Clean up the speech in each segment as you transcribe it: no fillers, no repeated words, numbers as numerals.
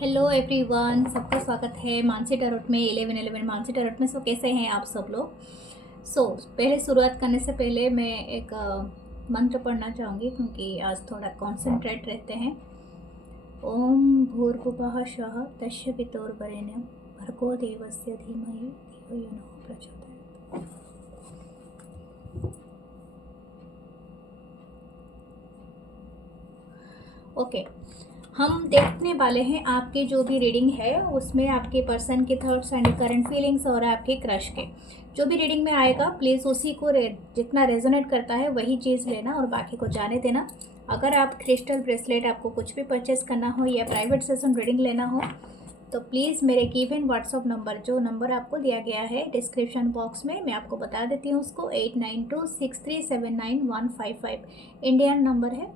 Hello everyone, सबका स्वागत है मानसी टैरोट में 1111 मानसी टैरोट में। कैसे हैं आप सब लोग। पहले शुरुआत करने से पहले मैं एक मंत्र पढ़ना चाहूँगी क्योंकि आज थोड़ा कॉन्सेंट्रेट रहते हैं। ओम भूर्भुवः स्वः तस्य पितुर्वरेण्यं भर्गो देवस्य धीमहि धियो यो नः प्रचोदयात्। ओके, हम देखने वाले हैं आपकी जो भी रीडिंग है उसमें आपके पर्सन के थॉट्स एंड करंट फीलिंग्स और आपके क्रश के जो भी रीडिंग में आएगा प्लीज़ उसी को जितना रेजोनेट करता है वही चीज़ लेना और बाकी को जाने देना। अगर आप क्रिस्टल ब्रेसलेट आपको कुछ भी परचेस करना हो या प्राइवेट सेशन रीडिंग लेना हो तो प्लीज़ मेरे गिवन व्हाट्सअप नंबर, जो नंबर आपको दिया गया है डिस्क्रिप्शन बॉक्स में, मैं आपको बता देती हूँ उसको, 8926379155 इंडियन नंबर है।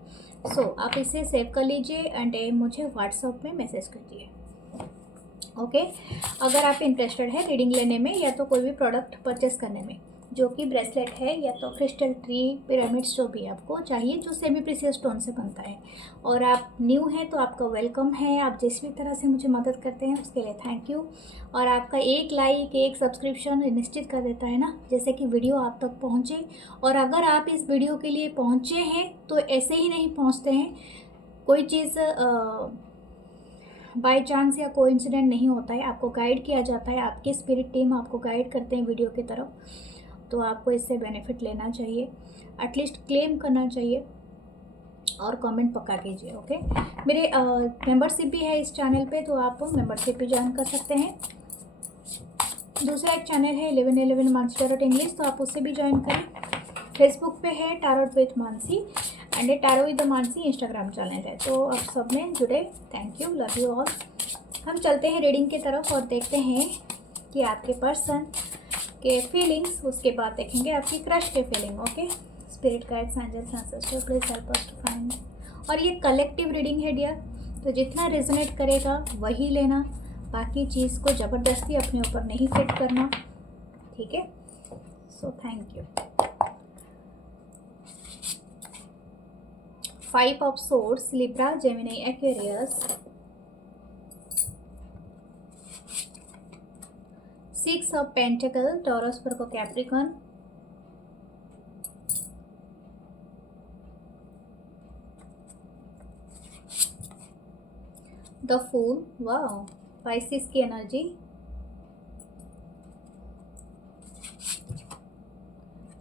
आप इसे सेव कर लीजिए एंड मुझे व्हाट्सअप में मैसेज कीजिए। ओके, अगर आप इंटरेस्टेड है रीडिंग लेने में या तो कोई भी प्रोडक्ट परचेस करने में, जो कि ब्रेसलेट है या तो क्रिस्टल ट्री पिरामिड्स जो भी आपको चाहिए जो सेमी प्रीशियस स्टोन से बनता है, और आप न्यू हैं तो आपका वेलकम है। आप जिस भी तरह से मुझे मदद करते हैं उसके लिए थैंक यू। और आपका एक लाइक, एक सब्सक्रिप्शन निश्चित कर देता है ना, जैसे कि वीडियो आप तक पहुँचे। और अगर आप इस वीडियो के लिए पहुँचे हैं तो ऐसे ही नहीं पहुँचते हैं, कोई चीज़ बाय चांस या कोइंसिडेंट नहीं होता है, आपको गाइड किया जाता है, आपकी स्पिरिट टीम आपको गाइड करते हैं वीडियो की तरफ, तो आपको इससे बेनिफिट लेना चाहिए, एटलीस्ट क्लेम करना चाहिए और कमेंट पक्का कीजिए। ओके, मेरे मेंबरशिप भी है इस चैनल पे, तो आप मेंबरशिप भी ज्वाइन कर सकते हैं। दूसरा एक चैनल है 1111 मानसी टैरोट इंग्लिश, तो आप उससे भी ज्वाइन करें। फेसबुक पे है tarot with Mansi and tarot with Mansi Instagram channel है, तो आप सब में जुड़े, thank you, love you all. हम चलते हैं रीडिंग की तरफ और देखते हैं कि आपके पर्सन के फीलिंग्स, उसके बाद देखेंगे आपकी क्रश के feeling. Okay, spirit guides, angels, ancestors, please help us to find. और ये कलेक्टिव रीडिंग है डियर, तो जितना रेजोनेट करेगा वही लेना, बाकी चीज़ को ज़बरदस्ती अपने ऊपर नहीं फिट करना, ठीक है। So thank you. 5 of Swords, Libra, Gemini, Aquarius, 6 of Pentacles, Taurus, Virgo, Capricorn, The Fool, wow, Pisces की energy,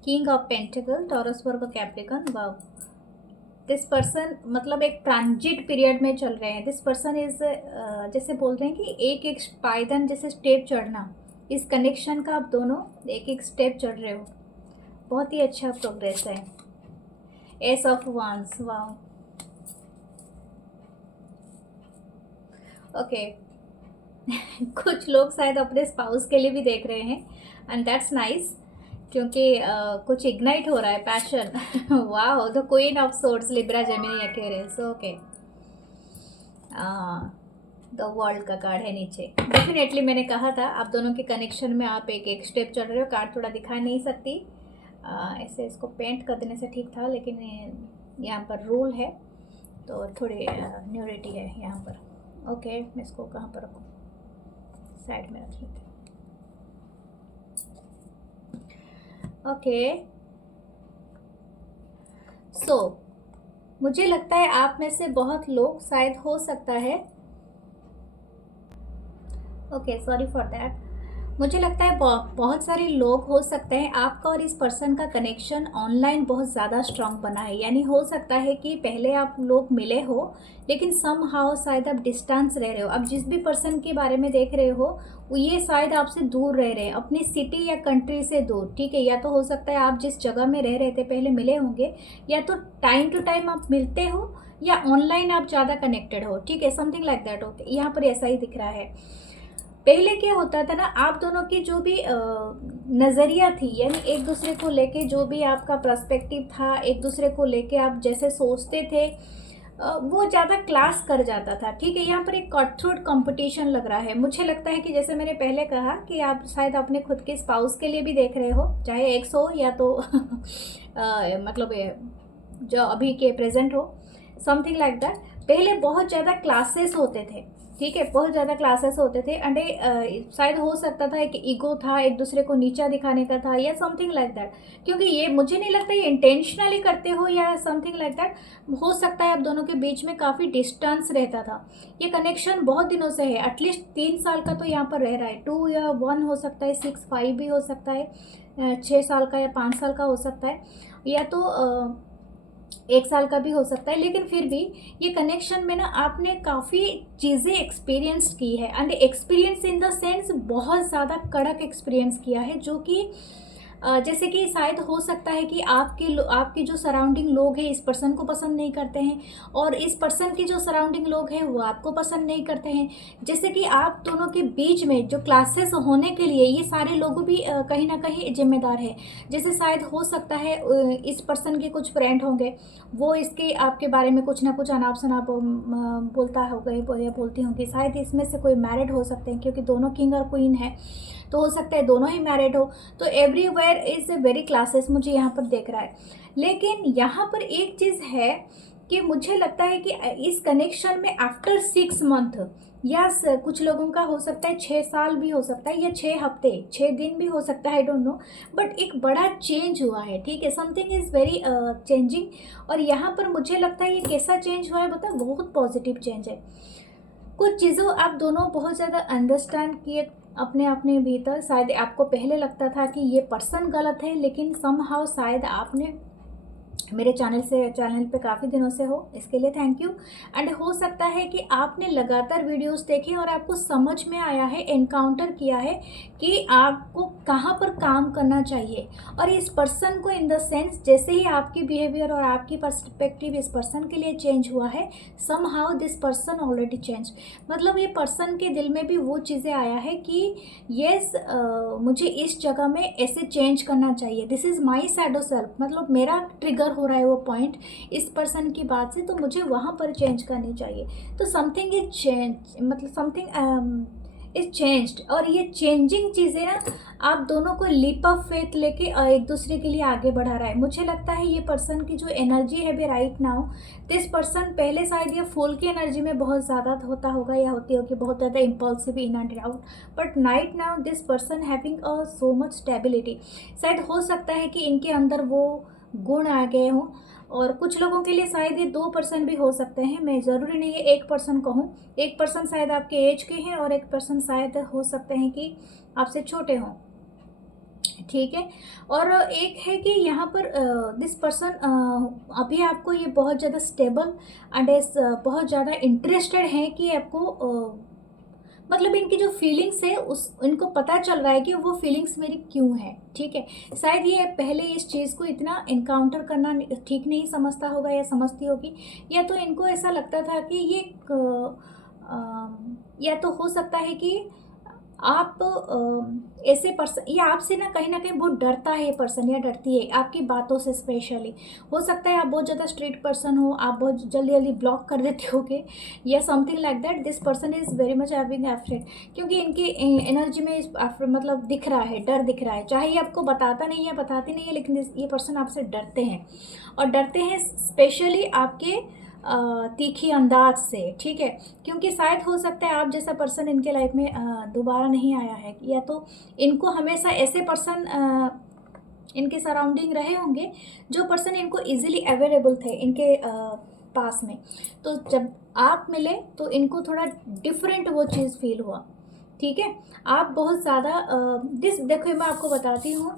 King of Pentacles, Taurus, Virgo, Capricorn, wow। This person मतलब एक ट्रांजिट पीरियड में चल रहे हैं। दिस पर्सन इज जैसे बोलते हैं कि एक एक पायदान जैसे स्टेप चढ़ना, इस कनेक्शन का आप दोनों एक एक स्टेप चढ़ रहे हो, बहुत ही अच्छा प्रोग्रेस है। एस ऑफ वांस, वाओ, ओके। कुछ लोग शायद अपने स्पाउस के लिए भी देख रहे हैं एंड दैट्स नाइस, क्योंकि कुछ इग्नाइट हो रहा है पैशन। वाह, the queen of swords, Libra, Gemini, Aquarius, okay. The world का कार्ड है नीचे। डेफिनेटली मैंने कहा था आप दोनों के कनेक्शन में आप एक एक स्टेप चल रहे हो। कार्ड थोड़ा दिखा नहीं सकती, ऐसे इसको पेंट कर देने से ठीक था, लेकिन यहाँ पर रूल है तो थोड़ी न्यूरिटी है यहाँ पर। ओके, मैं इसको कहाँ पर रखूँ, साइड में रख लेते। ओके, मुझे लगता है आप में से बहुत लोग, शायद हो सकता है, ओके सॉरी फॉर दैट, मुझे लगता है बहुत सारे लोग हो सकते हैं आपका और इस पर्सन का कनेक्शन ऑनलाइन बहुत ज़्यादा स्ट्रांग बना है। यानी हो सकता है कि पहले आप लोग मिले हो लेकिन सम हाउ शायद आप डिस्टेंस रह रहे हो। अब जिस भी पर्सन के बारे में देख रहे हो वो ये शायद आपसे दूर रह रहे हैं, अपनी सिटी या कंट्री से दूर, ठीक है। या तो हो सकता है आप जिस जगह में रह रहे थे पहले मिले होंगे, या तो टाइम टू टाइम आप मिलते हो, या ऑनलाइन आप ज़्यादा कनेक्टेड हो, ठीक है, समथिंग लाइक दैट। ओके, यहाँ पर ऐसा ही दिख रहा है। पहले क्या होता था ना, आप दोनों की जो भी नज़रिया थी, यानी एक दूसरे को लेके जो भी आपका पर्सपेक्टिव था, एक दूसरे को लेके आप जैसे सोचते थे, वो ज़्यादा क्लास कर जाता था, ठीक है। यहाँ पर एक कट थ्रू कंपटीशन लग रहा है। मुझे लगता है कि जैसे मैंने पहले कहा कि आप शायद अपने खुद के स्पाउस के लिए भी देख रहे हो, चाहे एक्स हो या तो मतलब जो अभी के प्रेजेंट हो, समथिंग लाइक दैट। पहले बहुत ज़्यादा क्लासेस होते थे, ठीक है, बहुत ज़्यादा क्लासेस होते थे एंड शायद हो सकता था एक ईगो था, एक दूसरे को नीचा दिखाने का था या समथिंग लाइक दैट। क्योंकि ये मुझे नहीं लगता ये इंटेंशनली करते हो या समथिंग लाइक दैट। हो सकता है आप दोनों के बीच में काफ़ी डिस्टेंस रहता था। ये कनेक्शन बहुत दिनों से है, एटलीस्ट 3 साल का तो यहाँ पर रह रहा है। 2 या 1 हो सकता है, 6 5 भी हो सकता है, 6 साल का या 5 साल का हो सकता है, या तो 1 साल का भी हो सकता है। लेकिन फिर भी ये कनेक्शन में ना आपने काफ़ी चीज़ें एक्सपीरियंस की है and experience in the sense बहुत ज़्यादा कड़क एक्सपीरियंस किया है, जो कि जैसे कि शायद हो सकता है कि आपके जो सराउंडिंग लोग हैं इस पर्सन को पसंद नहीं करते हैं, और इस पर्सन की जो सराउंडिंग लोग हैं वो आपको पसंद नहीं करते हैं। जैसे कि आप दोनों के बीच में जो क्लासेस होने के लिए ये सारे लोग भी कहीं ना कहीं जिम्मेदार है। जैसे शायद हो सकता है इस पर्सन के कुछ फ्रेंड होंगे, वो इसके आपके बारे में कुछ ना कुछ अनाप शनाप बोलता होगा या बोलती होंगी। शायद इसमें से कोई मैरिड हो सकते हैं, क्योंकि दोनों किंग और क्वीन है, तो हो सकता है दोनों ही मैरिड हो। तो everywhere is a very classes मुझे यहाँ पर देख रहा है। लेकिन यहाँ पर एक चीज़ है कि मुझे लगता है कि इस कनेक्शन में आफ्टर 6 मंथ या कुछ लोगों का हो सकता है 6 साल भी हो सकता है, या 6 हफ्ते 6 दिन भी हो सकता है, आई डोंट नो, बट एक बड़ा चेंज हुआ है। ठीक है, समथिंग इज़ वेरी चेंजिंग। और यहाँ पर मुझे लगता है ये कैसा चेंज हुआ है बताओ, बहुत पॉजिटिव चेंज है। कुछ चीज़ों आप दोनों बहुत ज़्यादा अंडरस्टैंड किए अपने अपने भीतर। शायद आपको पहले लगता था कि ये पर्सन गलत है, लेकिन समहाउ शायद आपने मेरे चैनल पे काफ़ी दिनों से हो, इसके लिए थैंक यू। एंड हो सकता है कि आपने लगातार वीडियोस देखे और आपको समझ में आया है, एनकाउंटर किया है कि आपको कहाँ पर काम करना चाहिए। और इस पर्सन को इन द सेंस जैसे ही आपकी बिहेवियर और आपकी पर्सपेक्टिव इस पर्सन के लिए चेंज हुआ है, somehow this person already change. मतलब ये पर्सन के दिल में भी वो चीज़ें आया है कि येस मुझे इस जगह में ऐसे चेंज करना चाहिए, this is my shadow self. मतलब मेरा ट्रिगर हो रहा है वो पॉइंट इस पर्सन की बात से, तो मुझे वहाँ पर चेंज करनी चाहिए। तो समथिंग इज चेंज, मतलब समथिंग इज चेंज्ड। और ये चेंजिंग चीज़ें ना आप दोनों को लीप ऑफ फेथ लेके एक दूसरे के लिए आगे बढ़ा रहा है। मुझे लगता है ये पर्सन की जो एनर्जी है भी राइट नाउ, दिस पर्सन पहले शायद ये फूल की एनर्जी में बहुत ज़्यादा होता होगा या होती होगी, बहुत ज़्यादा impulsive in and out, but night now this person having a so much stability. शायद हो सकता है कि इनके अंदर वो गुण आ गए हों। और कुछ लोगों के लिए शायद ये 2 पर्सन भी हो सकते हैं, मैं ज़रूरी नहीं है एक पर्सन कहूँ। एक पर्सन शायद आपके एज के हैं और एक पर्सन शायद हो सकते हैं कि आपसे छोटे हों। ठीक है, और एक है कि यहाँ पर दिस पर्सन अभी आपको ये बहुत ज़्यादा स्टेबल एंड बहुत ज़्यादा इंटरेस्टेड है कि आपको मतलब इनकी जो फीलिंग्स है उस इनको पता चल रहा है कि वो फीलिंग्स मेरी क्यों है। ठीक है, शायद ये पहले इस चीज़ को इतना इनकाउंटर करना ठीक नहीं समझता होगा या समझती होगी, या तो इनको ऐसा लगता था कि ये या तो हो सकता है कि आप ऐसे पर्सन, या आपसे ना कहीं बहुत डरता है ये पर्सन या डरती है आपकी बातों से। स्पेशली हो सकता है आप बहुत ज़्यादा स्ट्रिक्ट पर्सन हो, आप बहुत जल्दी जल्दी ब्लॉक कर देते होगे या something like that. This person is very much having afraid, क्योंकि इनकी एनर्जी में मतलब दिख रहा है, डर दिख रहा है। चाहे ये आपको बताता नहीं है, बताती नहीं है, लेकिन ये पर्सन आपसे डरते हैं, और डरते हैं स्पेशली आपके तीखी अंदाज से। ठीक है, क्योंकि शायद हो सकता है आप जैसा पर्सन इनके लाइफ में दोबारा नहीं आया है, या तो इनको हमेशा ऐसे पर्सन इनके सराउंडिंग रहे होंगे जो पर्सन इनको इजीली अवेलेबल थे इनके पास में। तो जब आप मिले तो इनको थोड़ा डिफरेंट वो चीज़ फील हुआ। ठीक है, आप बहुत ज़्यादा देखो मैं आपको बताती हूँ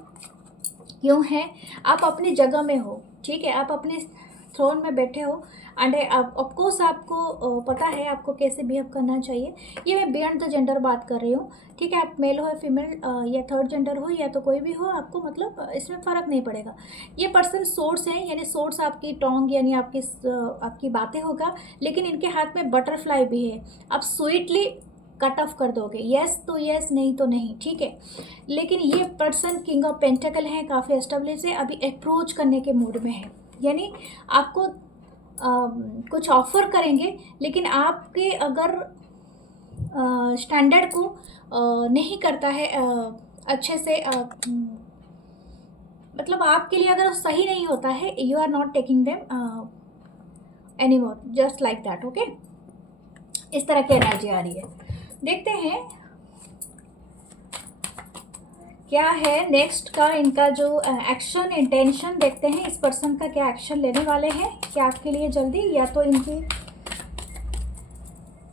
क्यों है। आप अपनी जगह में हो, ठीक है, आप अपने थ्रोन में बैठे हो एंड ऑफकोर्स आपको पता है आपको कैसे बिहेव करना चाहिए। ये मैं बियॉन्ड द जेंडर बात कर रही हूँ। ठीक है, आप मेल हो या फीमेल या थर्ड जेंडर हो या तो कोई भी हो, आपको मतलब इसमें फ़र्क नहीं पड़ेगा। ये पर्सन सोर्स है, यानी सोर्स आपकी टोंग यानी आपकी बातें होगा, लेकिन इनके हाथ में बटरफ्लाई भी है। आप स्वीटली कट ऑफ कर दोगे, येस तो येस, नहीं तो नहीं। ठीक है, लेकिन ये पर्सन किंग ऑफ पेंटिकल है, काफ़ी एस्टेब्लिश है, अभी अप्रोच करने के मूड में है। यानी आपको कुछ ऑफर करेंगे, लेकिन आपके अगर स्टैंडर्ड को नहीं करता है अच्छे से, मतलब आपके लिए अगर सही नहीं होता है, you are not taking them any more, just like that. Okay, इस तरह की एनर्जी आ रही है। देखते हैं क्या है नेक्स्ट का इनका जो एक्शन इंटेंशन। देखते हैं इस पर्सन का क्या एक्शन लेने वाले हैं, क्या आपके लिए जल्दी, या तो इनकी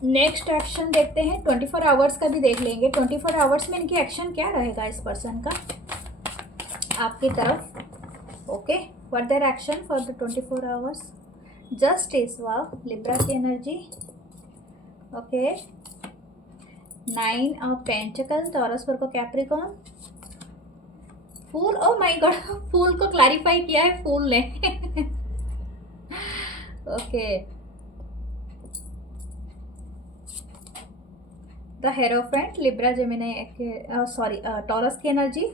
नेक्स्ट एक्शन देखते हैं। 24 आवर्स का भी देख लेंगे, 24 आवर्स में इनकी एक्शन क्या रहेगा इस पर्सन का आपकी तरफ। Okay, what their action for the 24 hours. Justice, वाह, लिब्रा की energy. Okay, 9 of pentacles, Taurus Virgo Capricorn, fool. Oh my god, fool को क्लैरिफाई किया है फूल ने। Okay, the hierophant, Libra, Gemini, sorry Taurus की energy.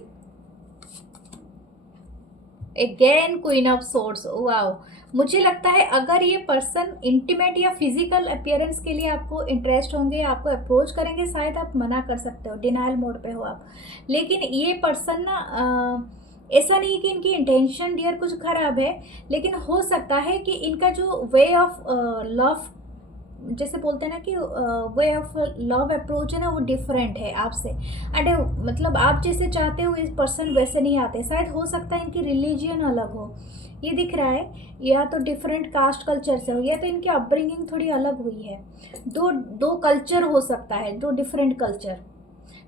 Again queen of swords. Wow, मुझे लगता है अगर ये पर्सन इंटीमेट या फिजिकल अपीयरेंस के लिए आपको इंटरेस्ट होंगे, आपको अप्रोच करेंगे, शायद आप मना कर सकते हो, डिनाइल मोड पे हो आप। लेकिन ये पर्सन ना ऐसा नहीं कि इनकी इंटेंशन डियर कुछ खराब है, लेकिन हो सकता है कि इनका जो वे ऑफ लव, जैसे बोलते हैं ना कि वे ऑफ लव अप्रोच है ना, वो डिफरेंट है आपसे। एंड मतलब आप जैसे चाहते हो इस पर्सन वैसे नहीं आते। शायद हो सकता है इनकी रिलीजियन अलग हो, ये दिख रहा है, या तो डिफरेंट कास्ट कल्चर से हो, या तो इनकी अपब्रिंगिंग थोड़ी अलग हुई है। दो दो कल्चर हो सकता है, दो डिफरेंट कल्चर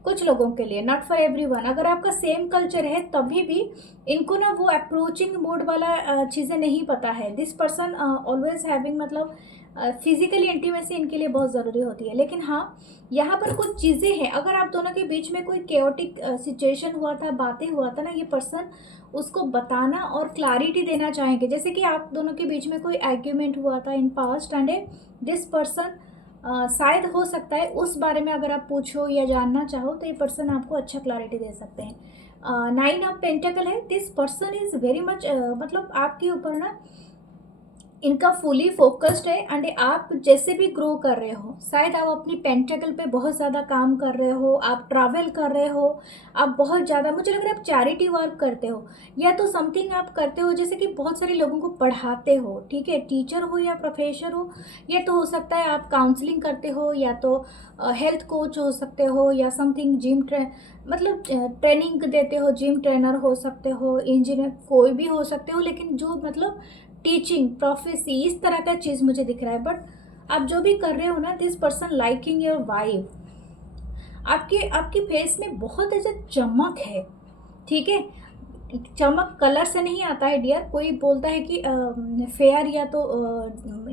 कुछ लोगों के लिए, नॉट फॉर एवरीवन। अगर आपका सेम कल्चर है तभी भी इनको ना वो अप्रोचिंग मोड वाला चीज़ें नहीं पता है। दिस पर्सन ऑलवेज हैविंग, मतलब फिजिकली इंटीमेसी इनके लिए बहुत ज़रूरी होती है। लेकिन हाँ, यहाँ पर कुछ चीज़ें हैं, अगर आप दोनों के बीच में कोई केओटिक सिचुएशन हुआ था, बातें हुआ था ना, ये पर्सन उसको बताना और क्लैरिटी देना चाहेंगे। जैसे कि आप दोनों के बीच में कोई आर्ग्यूमेंट हुआ था in past, and this person शायद हो सकता है उस बारे में अगर आप पूछो या जानना चाहो तो ये पर्सन आपको अच्छा क्लैरिटी दे सकते हैं। 9 ऑफ पेंटिकल है, this person is very much, मतलब आपके ऊपर ना इनका फुली फोकस्ड है। एंड आप जैसे भी ग्रो कर रहे हो, शायद आप अपनी पेंटिकल पे बहुत ज़्यादा काम कर रहे हो, आप ट्रैवल कर रहे हो, आप बहुत ज़्यादा, मुझे लग रहा है आप चैरिटी वर्क करते हो, या तो समथिंग आप करते हो जैसे कि बहुत सारे लोगों को पढ़ाते हो, ठीक है, टीचर हो या प्रोफेसर हो, या तो हो सकता है आप काउंसलिंग करते हो, या तो हेल्थ कोच हो सकते हो, या समथिंग जिम मतलब ट्रेनिंग देते हो, जिम ट्रेनर हो सकते हो, इंजीनियर कोई भी हो सकते हो, लेकिन जो मतलब टीचिंग प्रोफेसी इस तरह का चीज़ मुझे दिख रहा है। बट आप जो भी कर रहे हो ना, this person liking your vibe. आपके आपकी फेस में बहुत ऐसा चमक है, ठीक है। चमक कलर से नहीं आता है डियर। कोई बोलता है कि फेयर या तो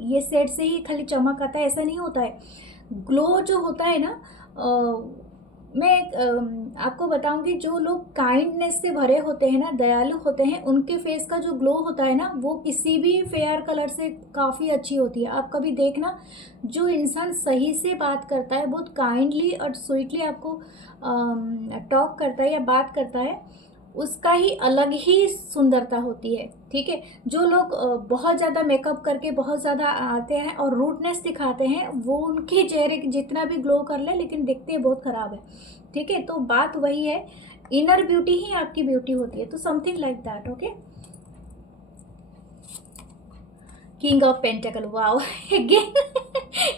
ये सेट से ही खाली चमक आता है, ऐसा नहीं होता है। ग्लो जो होता है ना, मैं आपको बताऊंगी, जो लोग काइंडनेस से भरे होते हैं ना, दयालु होते हैं, उनके फेस का जो ग्लो होता है ना, वो किसी भी फेयर कलर से काफ़ी अच्छी होती है। आप कभी देखना, जो इंसान सही से बात करता है, बहुत काइंडली और स्वीटली आपको टॉक करता है या बात करता है, उसका ही अलग ही सुंदरता होती है, ठीक है। जो लोग बहुत ज़्यादा मेकअप करके बहुत ज़्यादा आते हैं और रूडनेस दिखाते हैं, वो उनके चेहरे जितना भी ग्लो कर ले, लेकिन दिखते बहुत ख़राब है, ठीक है। तो बात वही है, इनर ब्यूटी ही आपकी ब्यूटी होती है, तो something like that. Okay, king of pentacle, wow, again.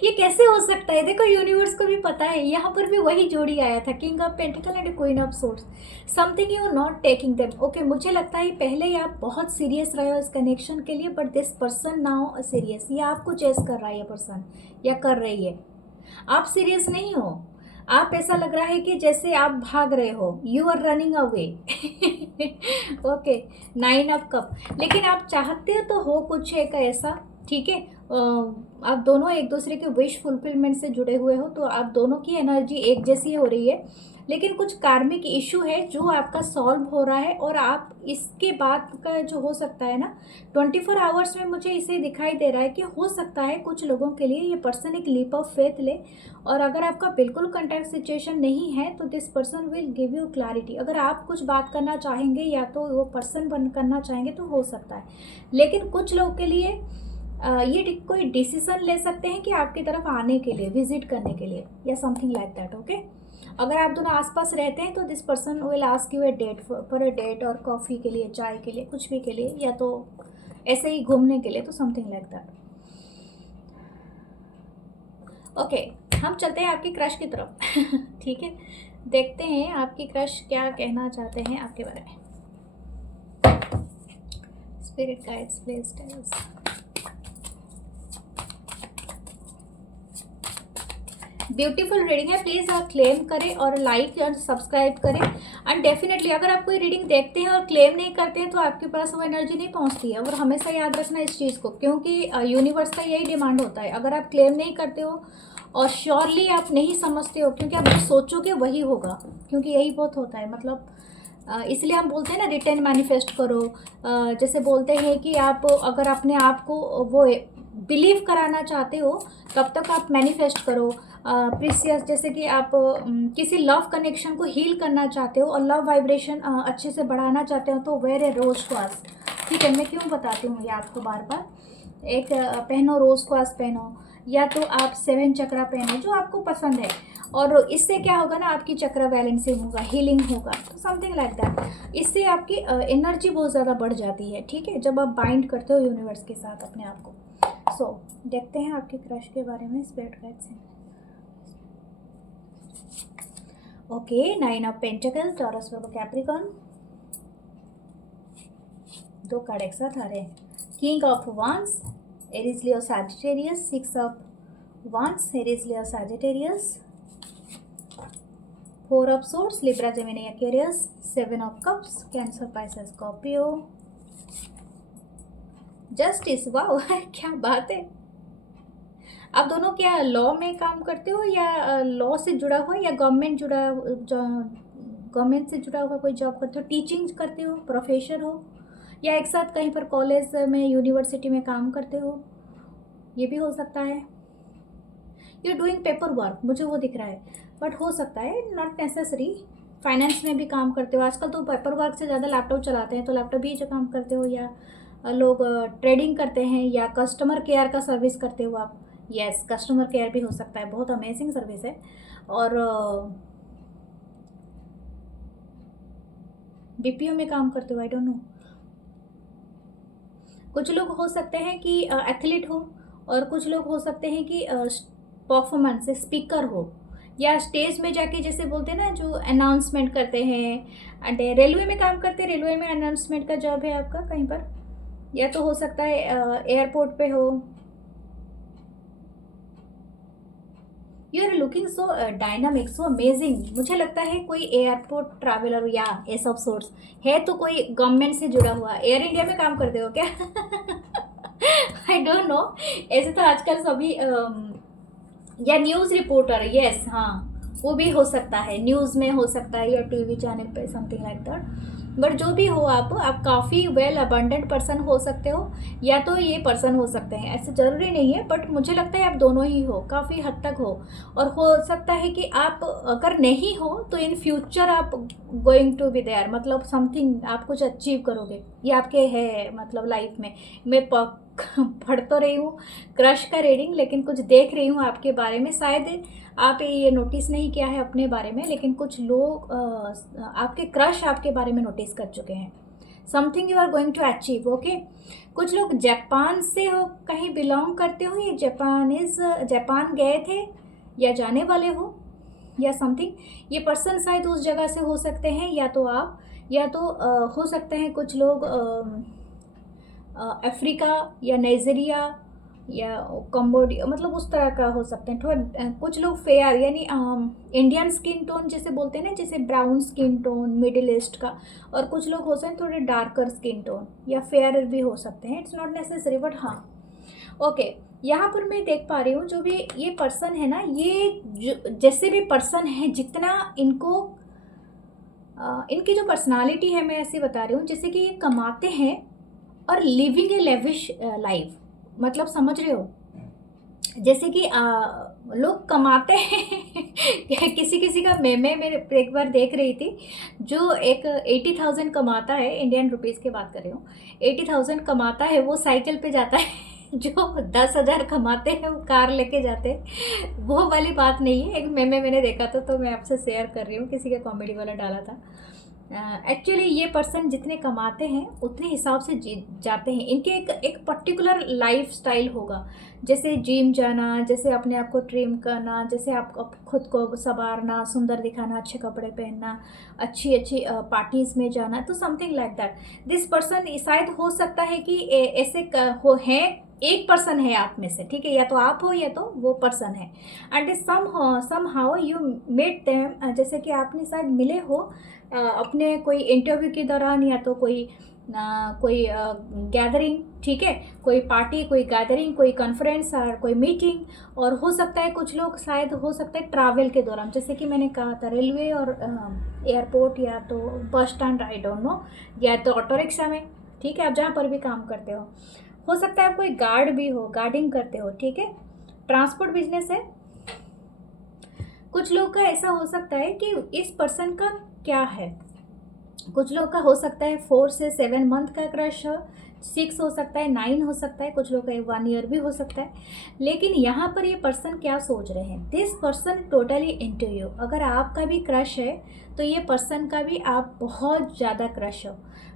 ये कैसे हो सकता है? देखो, यूनिवर्स को भी पता है, यहाँ पर भी वही जोड़ी आया था, king of pentacle and queen of swords. Something you are not taking them. Okay, मुझे लगता है पहले ही आप बहुत सीरियस रहे हो इस कनेक्शन के लिए, but this person now serious, ये आपको चेस कर रहा है ये पर्सन, या कर रही है। आप सीरियस नहीं हो, आप ऐसा लग रहा है कि जैसे आप भाग रहे हो, you are running away. Okay, 9 of cup. लेकिन आप चाहते तो हो कुछ एक ऐसा, ठीक है। आप दोनों एक दूसरे के विश फुलफिलमेंट से जुड़े हुए हो, तो आप दोनों की एनर्जी एक जैसी हो रही है। लेकिन कुछ कार्मिक इशू है जो आपका सॉल्व हो रहा है, और आप इसके बाद का जो हो सकता है ना, 24 आवर्स में मुझे इसे दिखाई दे रहा है कि हो सकता है कुछ लोगों के लिए ये पर्सन एक लीप ऑफ फेथ ले। और अगर आपका बिल्कुल कॉन्टैक्ट सिचुएशन नहीं है, तो this person will give you clarity. अगर आप कुछ बात करना चाहेंगे या तो वो पर्सन बंद करना चाहेंगे तो हो सकता है। लेकिन कुछ लोग के लिए ये कोई डिसीजन ले सकते हैं कि आपकी तरफ आने के लिए, विजिट करने के लिए, या समथिंग लाइक दैट। ओके, अगर आप दोनों आसपास रहते हैं तो this person will ask you a date, for a date, और कॉफ़ी के लिए, चाय के लिए, कुछ भी के लिए, या तो ऐसे ही घूमने के लिए, तो समथिंग लाइक दैट। ओके, हम चलते हैं आपकी क्रश की तरफ। ठीक है, देखते हैं आपकी क्रश क्या कहना चाहते हैं आपके बारे में। Spirit guides please tell us. Beautiful reading है, प्लीज़ आप क्लेम करें और लाइक और सब्सक्राइब करें। एंड डेफिनेटली अगर आप कोई रीडिंग देखते हैं और क्लेम नहीं करते हैं तो आपके पास वो एनर्जी नहीं पहुंचती है। और हमेशा याद रखना इस चीज़ को, क्योंकि यूनिवर्स का यही डिमांड होता है। अगर आप क्लेम नहीं करते हो और श्योरली आप नहीं समझते हो, क्योंकि आप जो सोचोगे वही होगा, क्योंकि यही बहुत होता है। मतलब इसलिए हम बोलते हैं ना रिटर्न मैनिफेस्ट करो। जैसे बोलते हैं कि आप अगर अपने आप को वो बिलीव कराना चाहते हो तब तक आप मैनिफेस्ट करो। प्रीसियस, जैसे कि आप किसी लव कनेक्शन को हील करना चाहते हो और लव वाइब्रेशन अच्छे से बढ़ाना चाहते हो तो वेयर ए रोज क्वास। ठीक है, मैं क्यों बताती हूँ ये आपको बार बार। एक पहनो रोज क्वास पहनो, या तो आप 7 चक्रा पहनो जो आपको पसंद है। और इससे क्या होगा ना, आपकी चक्र बैलेंसिंग होगा, हीलिंग होगा, तो समथिंग लाइक दैट। इससे आपकी एनर्जी बहुत ज़्यादा बढ़ जाती है। ठीक है, जब आप बाइंड करते हो यूनिवर्स के साथ अपने आप को। सो देखते हैं आपके क्रश के बारे में स्पिरिट गाइड से। Okay, 9 of pentacles, Taurus Virgo Capricorn. 2 card एक साथ आ रहे हैं। King of wands, Aries Leo Sagittarius. 6 of wands, Aries Leo Sagittarius. 4 of swords, Libra Gemini Aquarius. 7 of cups, cancer Pisces Scorpio. Justice, wow क्या बात है। आप दोनों क्या लॉ में काम करते हो, या लॉ से जुड़ा हुआ, या गवर्नमेंट से जुड़ा हुआ कोई जॉब करते हो, टीचिंग करते हो, प्रोफेसर हो, या एक साथ कहीं पर कॉलेज में यूनिवर्सिटी में काम करते हो, ये भी हो सकता है। यू डूइंग पेपर वर्क, मुझे वो दिख रहा है, बट हो सकता है, नॉट नेसेसरी। फाइनेंस में भी काम करते हो। आजकल तो पेपर वर्क से ज़्यादा लैपटॉप चलाते हैं, तो लैपटॉप भी जो काम करते हो, या लोग ट्रेडिंग करते हैं, या कस्टमर केयर का सर्विस करते हो आप। यस, कस्टमर केयर भी हो सकता है, बहुत अमेजिंग सर्विस है। और बीपीओ में काम करते हो, आई डोंट नो। कुछ लोग हो सकते हैं कि एथलीट हो, और कुछ लोग हो सकते हैं कि परफॉर्मेंस से स्पीकर हो, या स्टेज में जाके जैसे बोलते हैं ना जो अनाउंसमेंट करते हैं। एंड रेलवे में काम करते हैं, रेलवे में अनाउंसमेंट का जॉब है आपका कहीं पर, या तो हो सकता है एयरपोर्ट पे हो। You are looking so dynamic, so amazing. मुझे लगता है कोई एयरपोर्ट ट्रैवलर या एस ऑफ सोर्ट्स है, तो कोई गवर्नमेंट से जुड़ा हुआ। एयर इंडिया में काम करते हो क्या? I don't know. ऐसे तो आजकल सभी या न्यूज़ रिपोर्टर, यस हाँ, वो भी हो सकता है, न्यूज़ में हो सकता है, या टीवी चैनल पे, समथिंग लाइक दैट। बट जो भी हो, आप काफ़ी वेल अबंडेंट पर्सन हो सकते हो, या तो ये पर्सन हो सकते हैं, ऐसे ज़रूरी नहीं है। बट मुझे लगता है आप दोनों ही हो, काफ़ी हद तक हो। और हो सकता है कि आप अगर नहीं हो तो इन फ्यूचर आप गोइंग टू बी देयर, मतलब समथिंग आप कुछ अचीव करोगे, ये आपके है मतलब लाइफ में। मैं पढ़ तो रही हूँ क्रश का रीडिंग, लेकिन कुछ देख रही हूँ आपके बारे में। शायद आप ये नोटिस नहीं किया है अपने बारे में, लेकिन कुछ लोग आपके क्रश आपके बारे में नोटिस कर चुके हैं। Something you are going to achieve. Okay, कुछ लोग जापान से हो, कहीं बिलोंग करते हो, ये जापान गए थे या जाने वाले हो, या समथिंग। ये पर्सन शायद उस जगह से हो सकते हैं, या तो आप, या तो हो सकते हैं कुछ लोग अफ्रीका या नाइजीरिया या कंबोडिया, मतलब उस तरह का हो सकते हैं। थोड़ा कुछ लोग फेयर, यानी इंडियन स्किन टोन जैसे बोलते हैं ना, जैसे brown skin tone, middle east का। और कुछ लोग हो सकते हैं थोड़े डार्कर स्किन टोन, या फेयर भी हो सकते हैं। इट्स नॉट नेसेसरी, बट हाँ ओके। यहाँ पर मैं देख पा रही हूँ जो भी ये पर्सन है ना, ये जैसे भी पर्सन है, जितना इनको इनकी जो पर्सनालिटी है, मैं ऐसे बता रही हूँ जैसे कि ये कमाते हैं और लिविंग ए लेविश लाइफ, मतलब समझ रहे हो, जैसे कि लोग कमाते हैं। किसी किसी का मैं एक बार देख रही थी, जो एक 80,000 कमाता है, इंडियन रुपीज़ की बात कर रही हूँ, 80,000 कमाता है, वो साइकिल पे जाता है। जो 10,000 कमाते हैं वो कार लेके जाते हैं। वो वाली बात नहीं है, एक मैंने देखा था, तो मैं आपसे शेयर कर रही हूँ, किसी का कॉमेडी वाला डाला था। एक्चुअली ये पर्सन जितने कमाते हैं उतने हिसाब से जी जाते हैं। इनके एक पर्टिकुलर लाइफ स्टाइल होगा, जैसे जिम जाना, जैसे अपने आप को ट्रिम करना, जैसे आप खुद को संवारना, सुंदर दिखाना, अच्छे कपड़े पहनना, अच्छी अच्छी पार्टीज़ में जाना, तो something like that. This person शायद हो सकता है कि ऐसे हो हैं, एक पर्सन है आप में से, ठीक है, या तो आप हो या तो वो पर्सन है। And somehow you met them, जैसे कि आपने शायद मिले हो अपने कोई इंटरव्यू के दौरान, या तो कोई गैदरिंग, ठीक है, कोई पार्टी, कोई गैदरिंग, कोई कॉन्फ्रेंस और कोई मीटिंग। और हो सकता है कुछ लोग शायद हो सकता है ट्रैवल के दौरान, जैसे कि मैंने कहा था रेलवे और एयरपोर्ट, या तो bus stand, I don't know, या तो ऑटो रिक्शा में, ठीक है, आप जहाँ पर भी काम करते हो सकता है आप कोई गार्ड भी हो, गार्डिंग करते हो, ठीक है, ट्रांसपोर्ट बिजनेस है। कुछ लोग का ऐसा हो सकता है कि इस पर्सन का क्या है, कुछ लोग का हो सकता है 4 से 7 मंथ का क्रश हो, 6 हो सकता है, 9 हो सकता है, कुछ लोग का 1 ईयर भी हो सकता है। लेकिन यहाँ पर ये पर्सन क्या सोच रहे हैं, this person totally into you. अगर आपका भी क्रश है तो ये पर्सन का भी आप बहुत ज़्यादा क्रश हो।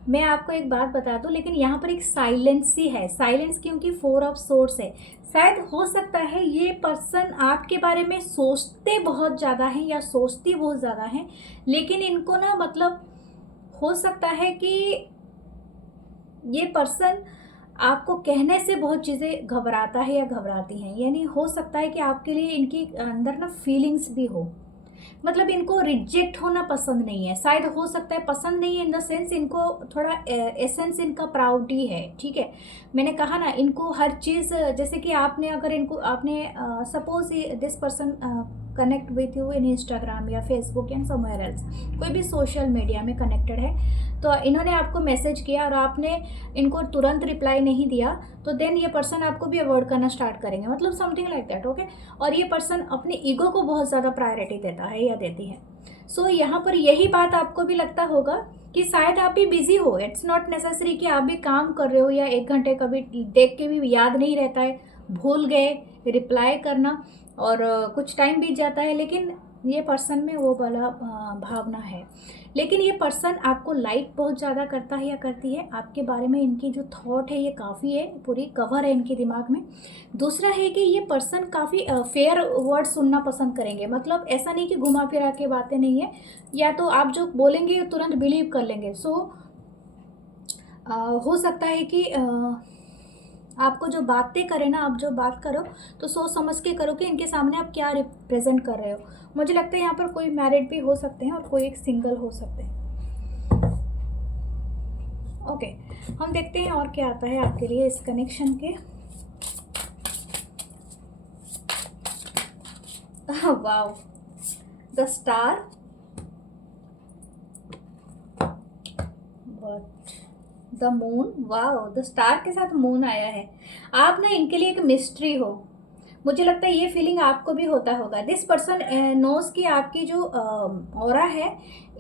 मैं आपको एक बात बता दूं, लेकिन यहाँ पर एक साइलेंस ही है, साइलेंस क्योंकि 4 ऑफ सोर्स है। शायद हो सकता है ये पर्सन आपके बारे में सोचते बहुत ज़्यादा हैं या सोचती बहुत ज़्यादा हैं, लेकिन इनको ना मतलब हो सकता है कि ये पर्सन आपको कहने से बहुत चीज़ें घबराता है या घबराती हैं, यानी हो सकता है कि आपके लिए इनकी अंदर ना फीलिंग्स भी हो, मतलब इनको रिजेक्ट होना पसंद नहीं है। शायद हो सकता है पसंद नहीं है इन द सेंस इनको थोड़ा एसेंस इनका प्राउडी है, ठीक है। मैंने कहा ना इनको हर चीज़, जैसे कि आपने अगर इनको आपने suppose this person connect with you in Instagram या फेसबुक या समवेयर एल्स, कोई भी सोशल मीडिया में कनेक्टेड है, तो इन्होंने आपको मैसेज किया और आपने इनको तुरंत रिप्लाई नहीं दिया, तो देन ये पर्सन आपको भी अवॉइड करना स्टार्ट करेंगे, मतलब समथिंग लाइक दैट, ओके। और ये पर्सन अपने ईगो को बहुत ज़्यादा प्रायोरिटी देता है या देती है। सो यहाँ पर यही बात आपको भी लगता होगा कि शायद आप भी बिजी हो, इट्स नॉट नेसेसरी कि आप भी काम कर रहे हो या 1 घंटे कभी देख के भी याद नहीं रहता है, भूल गए रिप्लाई करना, और कुछ टाइम बीत जाता है, लेकिन ये पर्सन में वो वाला भावना है। लेकिन ये पर्सन आपको लाइक बहुत ज़्यादा करता है या करती है, आपके बारे में इनकी जो थॉट है ये काफ़ी है, पूरी कवर है इनके दिमाग में। दूसरा है कि ये पर्सन काफ़ी फेयर वर्ड सुनना पसंद करेंगे, मतलब ऐसा नहीं कि घुमा फिरा के बातें नहीं है, या तो आप जो बोलेंगे तुरंत बिलीव कर लेंगे। सो हो सकता है कि आपको जो बातें करें ना, आप जो बात करो तो सोच समझ के करो कि इनके सामने आप क्या रिप्रेजेंट कर रहे हो। मुझे लगता है यहाँ पर कोई मैरिड भी हो सकते हैं और कोई एक सिंगल हो सकते हैं। ओके, हम देखते हैं और क्या आता है आपके लिए इस कनेक्शन के। Wow, the star, the moon, wow, the star के साथ मून आया है। आप ना इनके लिए एक मिस्ट्री हो, मुझे लगता है ये फीलिंग आपको भी होता होगा। दिस पर्सन नोज की आपकी जो ऑरा है,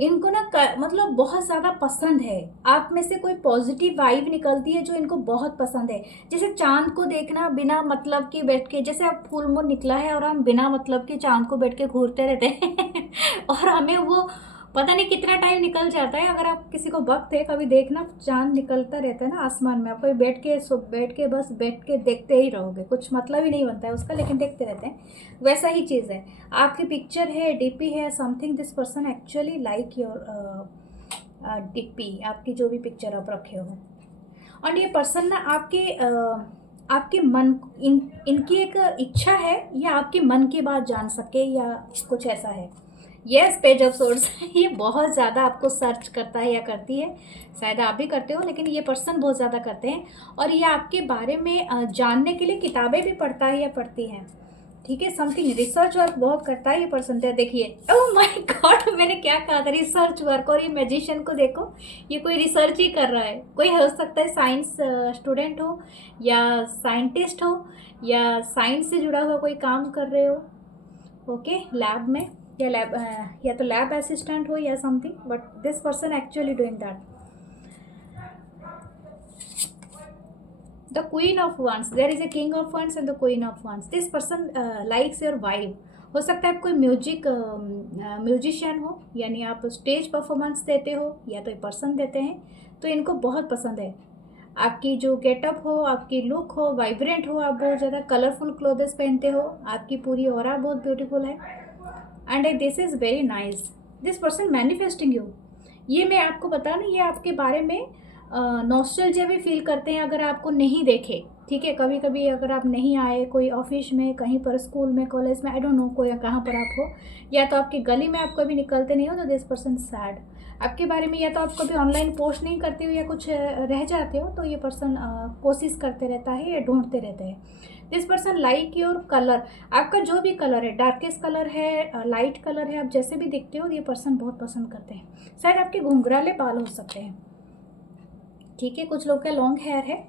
इनको ना मतलब बहुत ज़्यादा पसंद है, आप में से कोई पॉजिटिव वाइब निकलती है जो इनको बहुत पसंद है। जैसे चांद को देखना बिना मतलब के बैठ के, जैसे अब फुल मून निकला है और हम बिना मतलब के चांद को बैठ के घूरते रहते हैं और हमें वो पता नहीं कितना टाइम निकल जाता है। अगर आप किसी को वक्त है कभी देखना, चांद निकलता रहता है ना आसमान में, आप कभी बैठ के बस बैठ के देखते ही रहोगे, कुछ मतलब ही नहीं बनता है उसका, लेकिन देखते रहते हैं। वैसा ही चीज़ है, आपकी पिक्चर है, डीपी है, something this person actually like your DP, आपकी जो भी पिक्चर आप रखे हो। और ये पर्सन ना आपके मन, इनकी एक इच्छा है या आपके मन की बात जान सके या कुछ ऐसा है। यस, पेज ऑफ सोर्स ये बहुत ज़्यादा आपको सर्च करता है या करती है, शायद आप भी करते हो, लेकिन ये पर्सन बहुत ज़्यादा करते हैं। और ये आपके बारे में जानने के लिए किताबें भी पढ़ता है या पढ़ती हैं, ठीक है, समथिंग रिसर्च वर्क बहुत करता है ये पर्सन। देखिए, ओह माय गॉड, मैंने क्या कहा था, रिसर्च वर्क। और ये मैजिशियन को देखो, ये कोई रिसर्च ही कर रहा है, कोई हो सकता है साइंस स्टूडेंट हो या साइंटिस्ट हो या साइंस से जुड़ा हुआ कोई काम कर रहे हो, ओके, लैब में, या या तो लैब असिस्टेंट हो या something, but this person actually doing that. The queen of wands, there is a king of wands and the queen of wands. This person likes your vibe, हो सकता है आप कोई म्यूजिशियन हो, यानी आप स्टेज परफॉर्मेंस देते हो या तो पर्सन देते हैं, तो इनको बहुत पसंद है। आपकी जो गेटअप हो, आपकी लुक हो, वाइब्रेंट हो, आप बहुत ज़्यादा कलरफुल क्लोथ्स पहनते हो, आपकी पूरी ऑरा बहुत ब्यूटीफुल है and this is very nice. This person manifesting you. ये मैं आपको बता ना, ये आपके बारे में नॉस्टैल्जिया भी फील करते हैं अगर आपको नहीं देखे, ठीक है। कभी कभी अगर आप नहीं आए कोई ऑफिस में, कहीं पर स्कूल में, कॉलेज में, आई डोंट नो कोई कहाँ पर आप हो, या तो आपकी गली में आप कभी निकलते नहीं हो, तो दिस पर्सन सैड आपके बारे में। या तो आप कभी ऑनलाइन पोस्ट नहीं करते हो या कुछ रह जाते हो, तो ये पर्सन कोशिश करते रहता है या ढूंढते रहते हैं। This person like your colour, आपका जो भी कलर है, डार्केस्ट कलर है, लाइट कलर है, आप जैसे भी दिखते हो, ये पर्सन बहुत पसंद करते हैं। शायद आपके घुंघराले बाल हो सकते हैं, ठीक है। कुछ लोग का लॉन्ग हेयर है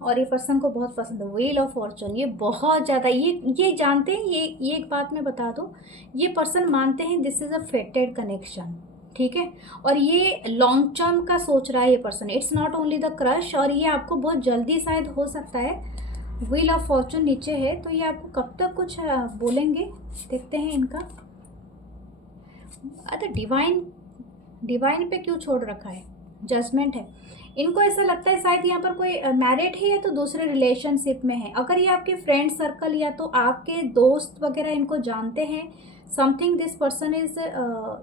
और ये पर्सन को बहुत पसंद है व्हील ऑफ फॉर्चून। ये बहुत ज़्यादा ये जानते हैं, ये एक बात मैं बता दूँ, ये पर्सन मानते हैं दिस इज़ अ फेटेड कनेक्शन, ठीक है। और ये लॉन्ग टर्म का सोच रहा है ये person, it's not only the crush. और ये आपको बहुत जल्दी शायद हो सकता है, व्हील ऑफ फॉर्चून नीचे है, तो ये आपको कब तक कुछ बोलेंगे, देखते हैं इनका। अच्छा, डिवाइन पे क्यों छोड़ रखा है, जजमेंट है। इनको ऐसा लगता है शायद यहाँ पर कोई मैरिड है या तो दूसरे रिलेशनशिप में है। अगर ये आपके फ्रेंड सर्कल या तो आपके दोस्त वगैरह इनको जानते हैं, समथिंग दिस पर्सन इज,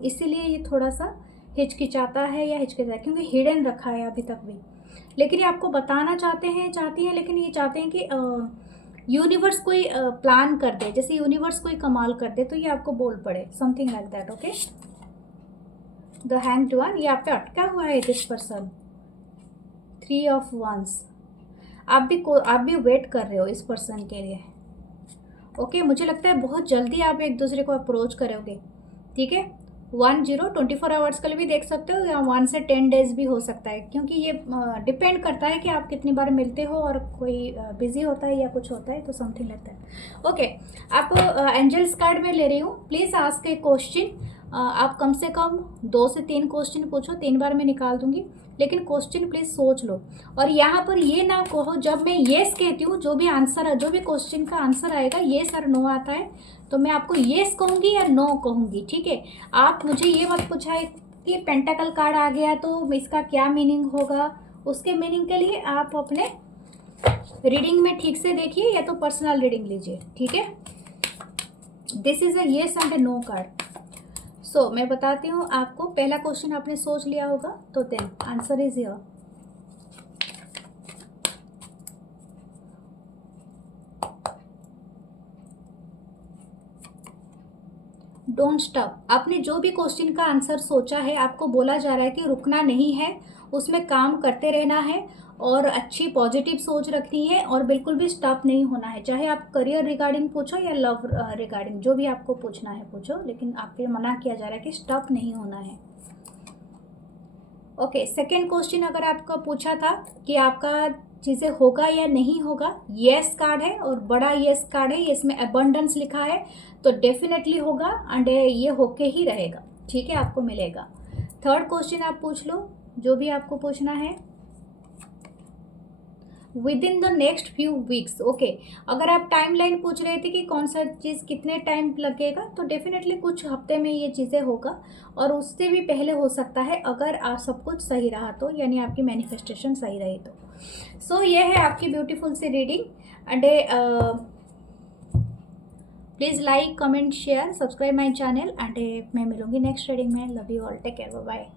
इसीलिए ये थोड़ा सा हिचकिचाता है क्योंकि हिडन रखा है अभी तक भी। लेकिन ये आपको बताना चाहती हैं, लेकिन ये चाहते हैं कि यूनिवर्स कोई प्लान कर दे, जैसे यूनिवर्स कोई कमाल कर दे तो ये आपको बोल पड़े, something like that, okay. The hanged one, ये आप पे अटका हुआ है दिस पर्सन। 3 ऑफ वंस, आप भी वेट कर रहे हो इस पर्सन के लिए, ओके। मुझे लगता है बहुत जल्दी आप एक दूसरे को अप्रोच करोगे, ठीक है। 24 आवर्स के लिए भी देख सकते हो, या 1 से 10 डेज भी हो सकता है, क्योंकि ये डिपेंड करता है कि आप कितनी बार मिलते हो और कोई बिजी होता है या कुछ होता है, तो समथिंग लगता है, ओके। आप एंजल्स कार्ड में ले रही हूँ, प्लीज़ आस्क ए क्वेश्चन। आप कम से कम 2 से 3 क्वेश्चन पूछो, 3 बार मैं निकाल दूंगी, लेकिन क्वेश्चन प्लीज़ सोच लो। और यहाँ पर ये ना कहो जब मैं येस कहती हूँ, जो भी क्वेश्चन का आंसर आएगा, येस और नो आता है, तो मैं आपको येस कहूँगी या नो कहूँगी, ठीक है। आप मुझे ये मत पूछा है कि पेंटाकल कार्ड आ गया तो इसका क्या मीनिंग होगा। उसके मीनिंग के लिए आप अपने रीडिंग में ठीक से देखिए, या तो पर्सनल रीडिंग लीजिए, ठीक है। This is a yes and a no card. So मैं बताती हूँ आपको, पहला क्वेश्चन आपने सोच लिया होगा, तो then answer is here. Don't stop. आपने जो भी क्वेश्चन का आंसर सोचा है, आपको बोला जा रहा है कि रुकना नहीं है, उसमें काम करते रहना है और अच्छी पॉजिटिव सोच रखनी है और बिल्कुल भी स्टॉप नहीं होना है। चाहे आप करियर रिगार्डिंग पूछो या लव रिगार्डिंग, जो भी आपको पूछना है पूछो, लेकिन आपके मना किया जा रहा है कि स्टॉप नहीं होना है, ओके। सेकेंड क्वेश्चन अगर आपका पूछा था कि आपका चीज़ें होगा या नहीं होगा, येस कार्ड है और बड़ा येस कार्ड है, इसमें अबंडेंस लिखा है, तो डेफिनेटली होगा एंड ये होके ही रहेगा, ठीक है, आपको मिलेगा। थर्ड क्वेश्चन आप पूछ लो, जो भी आपको पूछना है। With in the next few weeks, okay. अगर आप टाइमलाइन पूछ रहे थे कि कौन सा चीज़ कितने टाइम लगेगा, तो डेफिनेटली कुछ हफ्ते में ये चीज़ें होगा, और उससे भी पहले हो सकता है अगर आप सब कुछ सही रहा तो, यानी आपकी मैनिफेस्टेशन सही रही तो। सो ये है आपकी beautiful sea reading and please like, comment, share, subscribe my channel and मैं मिलूंगी नेक्स्ट रीडिंग में। Love you all, take care, bye bye.